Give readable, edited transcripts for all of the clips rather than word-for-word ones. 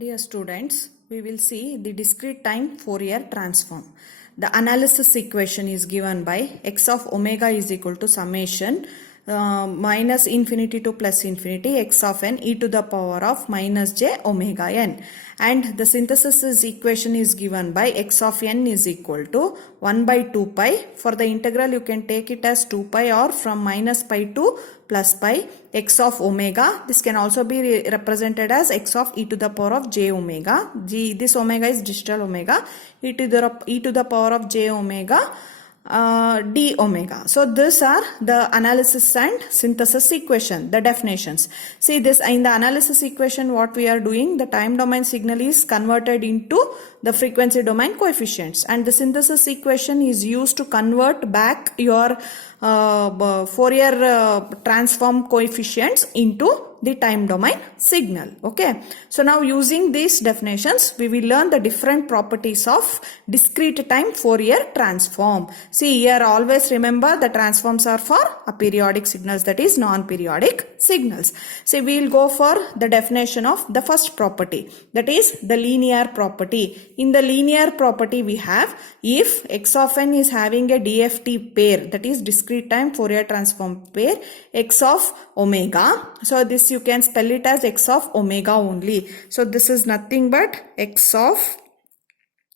Dear students, we will see the discrete time Fourier transform. The analysis equation is given by x of omega is equal to summation minus infinity to plus infinity x of n e to the power of minus j omega n. And the synthesis equation is given by x of n is equal to 1 by 2 pi. For the integral you can take it as 2 pi or from minus pi to plus pi x of omega. This can also be represented as x of e to the power of j omega. This omega is distal omega. E to the power of j omega d omega. So these are the analysis and synthesis equation, the definitions. See this in the analysis equation what we are doing, the time domain signal is converted into the frequency domain coefficients, and the synthesis equation is used to convert back your Fourier transform coefficients into the time domain signal. Okay, so now using these definitions we will learn the different properties of discrete time Fourier transform. See here, always remember the transforms are for aperiodic signals, that is non-periodic signals. So we will go for the definition of the first property, that is the linear property. In the linear property we have, if x of n is having a DFT pair, that is discrete time Fourier transform pair, x of omega, so this you can spell it as x of omega only. So this is nothing but x of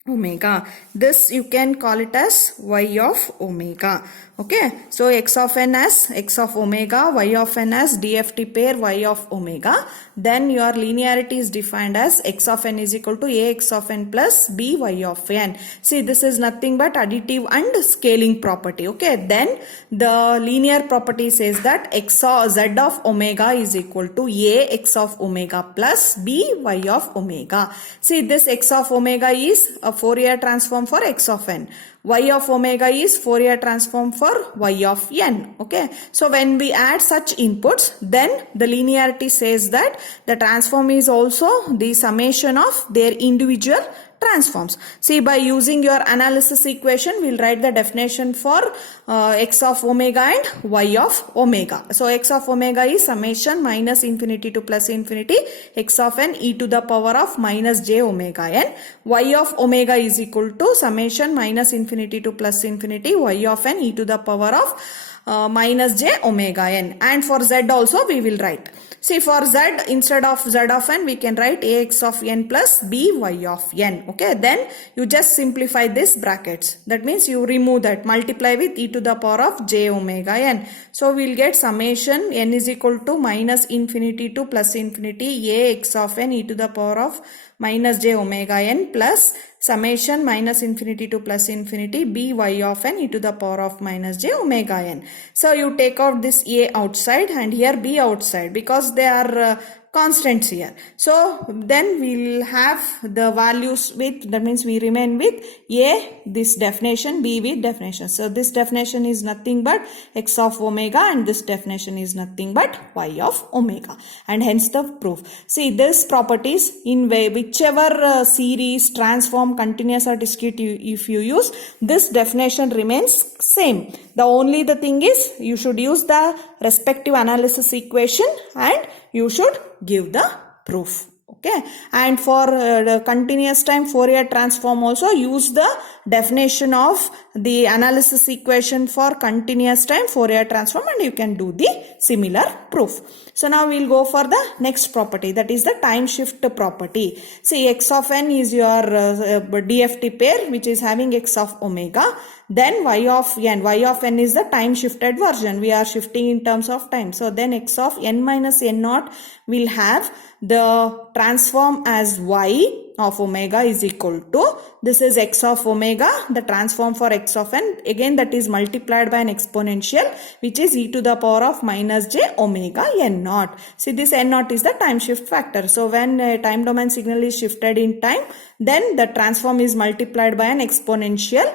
omega. This you can call it as y of omega. Okay, so x of n as x of omega, y of n as DFT pair y of omega. Then your linearity is defined as x of n is equal to a x of n plus b y of n. See, this is nothing but additive and scaling property. Okay, then the linear property says that z of omega is equal to a x of omega plus b y of omega. See, this x of omega is a Fourier transform for x of n. Y of omega is Fourier transform for y of n. Okay, so when we add such inputs, then the linearity says that the transform is also the summation of their individual transforms. See, by using your analysis equation, we'll write the definition for x of omega and y of omega. So x of omega is summation minus infinity to plus infinity x of n e to the power of minus j omega n. Y of omega is equal to summation minus infinity to plus infinity y of n e to the power of minus j omega n. And for z also we will write. See, for z, instead of z of n, we can write ax of n plus by of n. Okay, then you just simplify this brackets. That means you remove that, multiply with e to the power of j omega n. So we'll get summation n is equal to minus infinity to plus infinity ax of n e to the power of minus j omega n plus summation minus infinity to plus infinity by of n e to the power of minus j omega n. So you take out this a outside and here b outside because they are constants here. So then we'll have the values with, that means we remain with a this definition, b with definition. So this definition is nothing but x of omega and this definition is nothing but y of omega, and hence the proof. See, this properties in whichever series, transform, continuous or discrete if you use, this definition remains same. The thing is you should use the respective analysis equation and you should give the proof. Okay, and for the continuous time Fourier transform also use the definition of the analysis equation for continuous time Fourier transform and you can do the similar proof. So now we'll go for the next property, that is the time shift property. See, x of n is your DFT pair which is having x of omega. Then y of n is the time shifted version. We are shifting in terms of time. So then x of n minus n naught will have the transform as y of omega is equal to, this is x of omega, the transform for x of n, again that is multiplied by an exponential which is e to the power of minus j omega n naught. See, this n naught is the time shift factor. So when a time domain signal is shifted in time, then the transform is multiplied by an exponential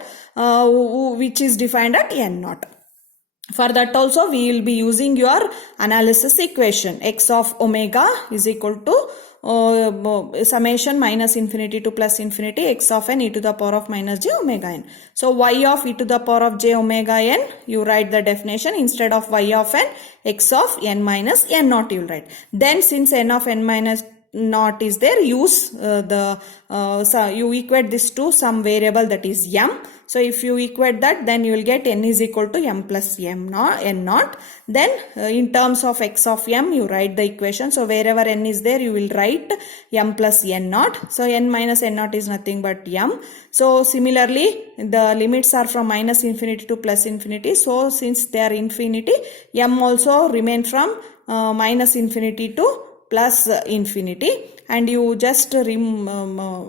which is defined at n naught. For that also we will be using your analysis equation. X of omega is equal to summation minus infinity to plus infinity x of n e to the power of minus j omega n. So y of e to the power of j omega n, you write the definition instead of y of n, x of n minus n naught you will write. Then since n of n minus naught is there, use so you equate this to some variable that is m. So if you equate that, then you will get n is equal to m plus n naught. Then in terms of x of m, you write the equation. So wherever n is there, you will write m plus n naught. So n minus n naught is nothing but m. So similarly, the limits are from minus infinity to plus infinity. So since they are infinity, m also remain from minus infinity to plus infinity, and you just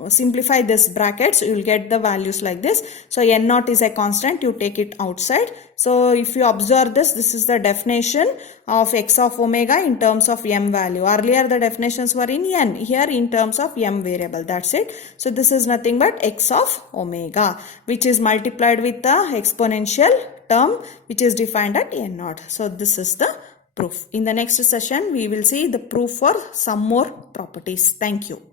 simplify this brackets, you will get the values like this. So n naught is a constant, you take it outside. So if you observe this, this is the definition of x of omega in terms of m value. Earlier the definitions were in n, here in terms of m variable, that's it. So this is nothing but x of omega, which is multiplied with the exponential term which is defined at n naught. So this is the proof. In the next session, we will see the proof for some more properties. Thank you.